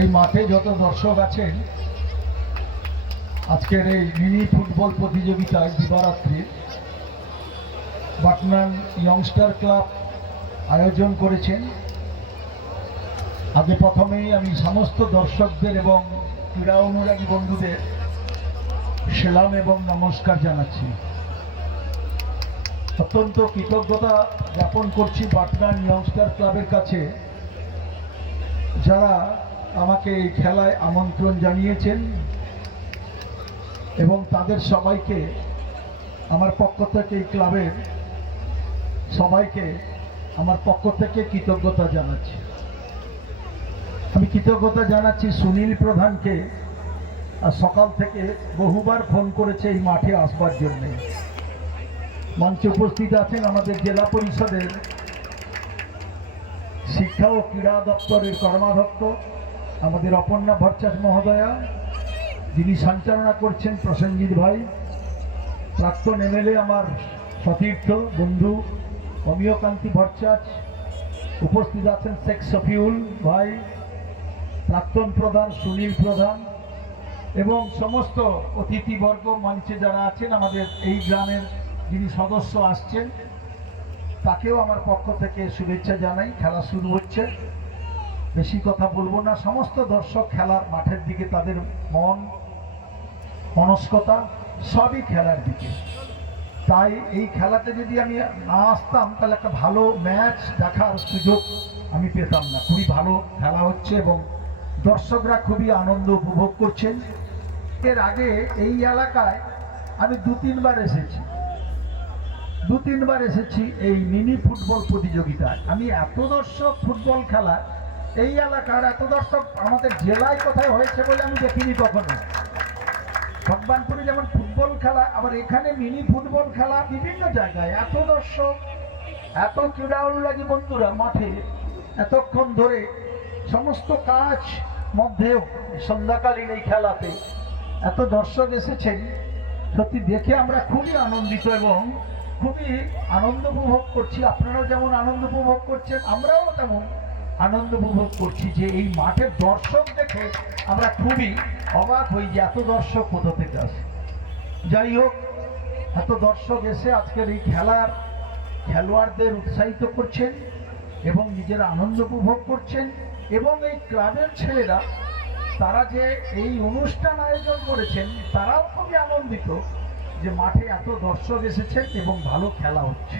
এই মাঠে যত দর্শক আছেন আজকের এই মিনি ফুটবল প্রতিযোগিতায় দিবারাত্রির বাটনান ইয়ংস্টার ক্লাব আয়োজন করেছেন। আগে প্রথমেই আমি সমস্ত দর্শকদের এবং ক্রীড়া অনুরাগী বন্ধুদের সালাম এবং নমস্কার জানাচ্ছি। অত্যন্ত কৃতজ্ঞতা জ্ঞাপন করছি বাটনান ইয়ংস্টার ক্লাবের কাছে, যারা আমাকে এই খেলায় আমন্ত্রণ জানিয়েছেন এবং তাদের সবাইকে আমার পক্ষ থেকে এই ক্লাবের সবাইকে আমার পক্ষ থেকে কৃতজ্ঞতা জানাচ্ছি। আমি কৃতজ্ঞতা জানাচ্ছি সুনীল প্রধানকে, আর সকাল থেকে বহুবার ফোন করেছে এই মাঠে আসবার জন্যে। মঞ্চে উপস্থিত আছেন আমাদের জেলা পরিষদের শিক্ষা ও ক্রীড়া দপ্তরের কর্মাধ্যক্ষ আমাদের অপর্ণা ভট্টাচার্য মহোদয়া, যিনি সঞ্চালনা করছেন প্রসেনজিৎ ভাই, প্রাক্তন এমএলএ আমার সতীর্থ বন্ধু অমিয়কান্তি ভট্টাচার্য, উপস্থিত আছেন শেখ শফিউল ভাই, প্রাক্তন প্রধান সুনীল প্রধান এবং সমস্ত অতিথিবর্গ মঞ্চে যারা আছেন। আমাদের এই গ্রামের যিনি সদস্য আসছেন তাকেও আমার পক্ষ থেকে শুভেচ্ছা জানাই। খেলা শুরু হচ্ছে, বেশি কথা বলবো না। সমস্ত দর্শক খেলার মাঠের দিকে, তাদের মন মনস্কতা সবই খেলার দিকে। তাই এই খেলাতে যদি আমি না আসতাম তাহলে একটা ভালো ম্যাচ দেখার সুযোগ আমি পেতাম না। খুবই ভালো খেলা হচ্ছে এবং দর্শকরা খুবই আনন্দ উপভোগ করছেন। এর আগে এই এলাকায় আমি দু তিনবার এসেছি এই মিনি ফুটবল প্রতিযোগিতায়। আমি এত দর্শক ফুটবল খেলা এই এলাকার, এত দর্শক আমাদের জেলায় কোথায় হয়েছে বলে আমি দেখিনি কখনো। ভগবানপুরে যেমন ফুটবল খেলা, আবার এখানে মিনি ফুটবল খেলা বিভিন্ন জায়গায় এত দর্শক, এত ক্রীড়া অনুরাগী বন্ধুরা মাঠে এতক্ষণ ধরে সমস্ত কাজ মধ্যেও সন্ধ্যাকালীন এই খেলাতে এত দর্শক এসেছেন, সত্যি দেখে আমরা খুবই আনন্দিত এবং খুবই আনন্দ উপভোগ করছি। আপনারাও যেমন আনন্দ উপভোগ করছেন, আমরাও তেমন আনন্দ উপভোগ করছি যে এই মাঠের দর্শক দেখে আমরা খুবই অবাক হই যে এত দর্শক কোথা থেকে আসে। যাই হোক, এত দর্শক এসে আজকের এই খেলার খেলোয়াড়দের উৎসাহিত করছেন এবং নিজেরা আনন্দ উপভোগ করছেন। এবং এই ক্লাবের ছেলেরা তারা যে এই অনুষ্ঠান আয়োজন করেছেন তারাও খুবই আনন্দিত যে মাঠে এত দর্শক এসেছেন এবং ভালো খেলা হচ্ছে।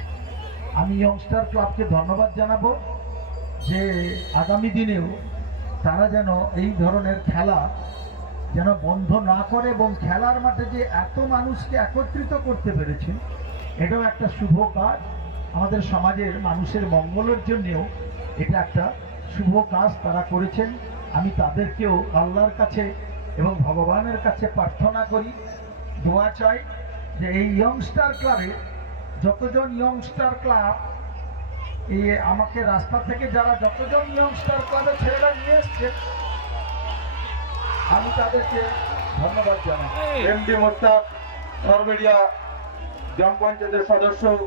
আমি ইয়ংস্টার ক্লাবকে ধন্যবাদ জানাবো যে আগামী দিনেও তারা যেন এই ধরনের খেলা যেন বন্ধ না করে এবং খেলার মাঠে যে এত মানুষকে একত্রিত করতে পেরেছেন, এটাও একটা শুভ কাজ। আমাদের সমাজের মানুষের মঙ্গলের জন্যেও এটা একটা শুভ কাজ তারা করেছেন। আমি তাদেরকেও আল্লাহর কাছে এবং ভগবানের কাছে প্রার্থনা করি, দোয়া চাই যে এই ইয়ংস্টার ক্লাবে যতজন ইয়ংস্টার ক্লাব এই আমাকে রাস্তা থেকে যারা যতজন ইয়ংস্টার ক্লাবের ছেলেরা নিয়ে এসছে আমি তাদেরকে ধন্যবাদ জানাই। এমডি মোস্তাক সরবেরিয়া গ্রাম পঞ্চায়েতের সদস্য।